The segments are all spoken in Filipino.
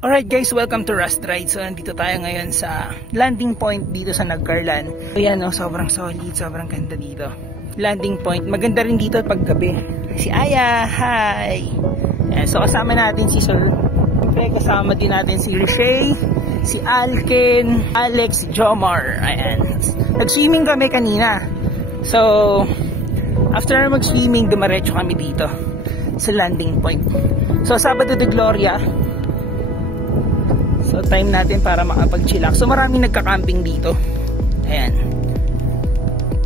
Alright guys, welcome to Rust Ride. So nandito tayo ngayon sa landing point dito sa Nagcarlan. Ayan o, sobrang solid, sobrang ganda dito. Landing point, maganda rin dito pag gabi. Si Aya, hi! Ayan, so kasama natin si Sir. Kasama din natin si Rishi, si Alken, Alex, Jomar. Ayan. Nag-swimming kami kanina. So, after mag-swimming, dumaretso kami dito sa landing point. So, Sabado de Gloria. So, time natin para makapag-chillax. So, maraming nagka-camping dito. Ayan.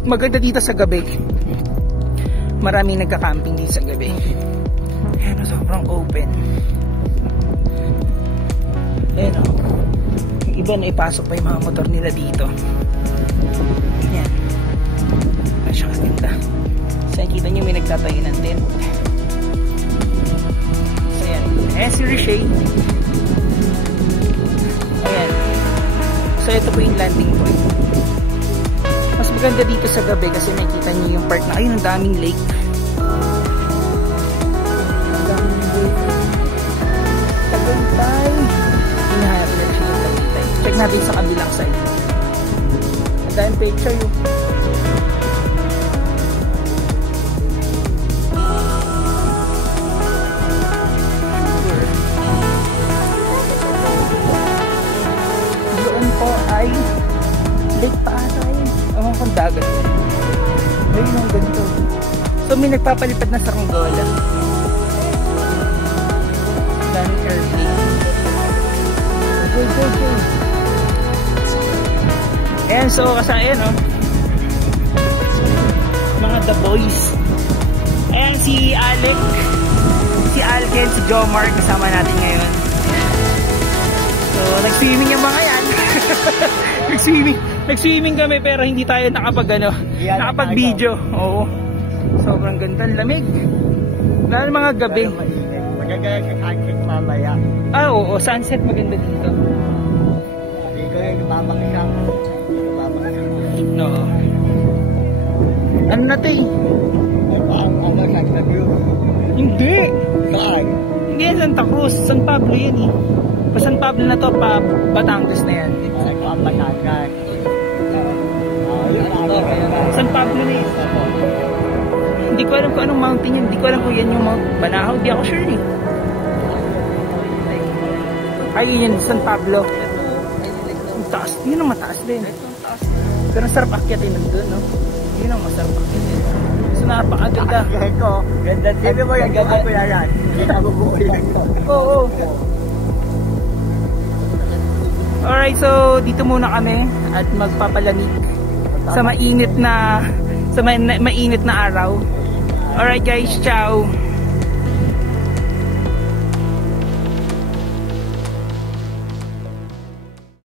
Maganda dito sa gabi. Maraming nagka-camping dito sa gabi. Ayan, sobrang open. Ayan, oh. Yung iba na ipasok pa yung mga motor nila dito. Ayan. Ayan siya kaganda. So, nakita nyo may nagtatayo ng tent. So, ayan. Ayan si Rishi. Ayan. So, ito po yung landing point. Mas maganda dito sa gabi kasi nakikita niyo yung part na, ayun, ang daming lake. Ang daming lake. Tagantay. Hinahanap na siya yung Tagantay. Check natin sa kabilang side. Ang daming picture yun. Ay, lake pa ata yun. Ewan kong dagat yun. Ayun ang ganito. So may nagpapalipad na sa Ranggola. Daming airplane. Go. Ayan, so kasayan, no? Mga the boys. Ayan si Alec, si Alken, si Jomar kasama natin ngayon. So nag-swimming yung mga yan. Nag-swimming kami pero hindi tayo nakapag-video. Oo. Sobrang ganda, lamig. Lalo mga gabi. Maganda sa sunset mamaya. Ah, oo, sunset maganda dito. Dito yung babakisang. No. Ano na 'to eh? Ang amasan na view. Hindi. Saan? Hindi yan Santa Cruz. San Pablo yan eh. Pa San Pablo na to, pa Batangas na yan. Ito ang Batangas. San Pablo na yun. Hindi ko alam kung anong mountain yun. Hindi ko alam kung yan yung Mount Banahaw. Di ako sure eh. Ay, yun, San Pablo. Ang taas. Yun ang mataas din. Pero sarap akyatin nandun, no? Yun ang masarap akyatin. So, napakaganda. Ito, ganda. Sabi mo yung ganda ko yan. Hindi ka mabuhay yan. Oo. Alright, so dito muna kami at magpapalamig sa mainit na araw. Alright guys, ciao!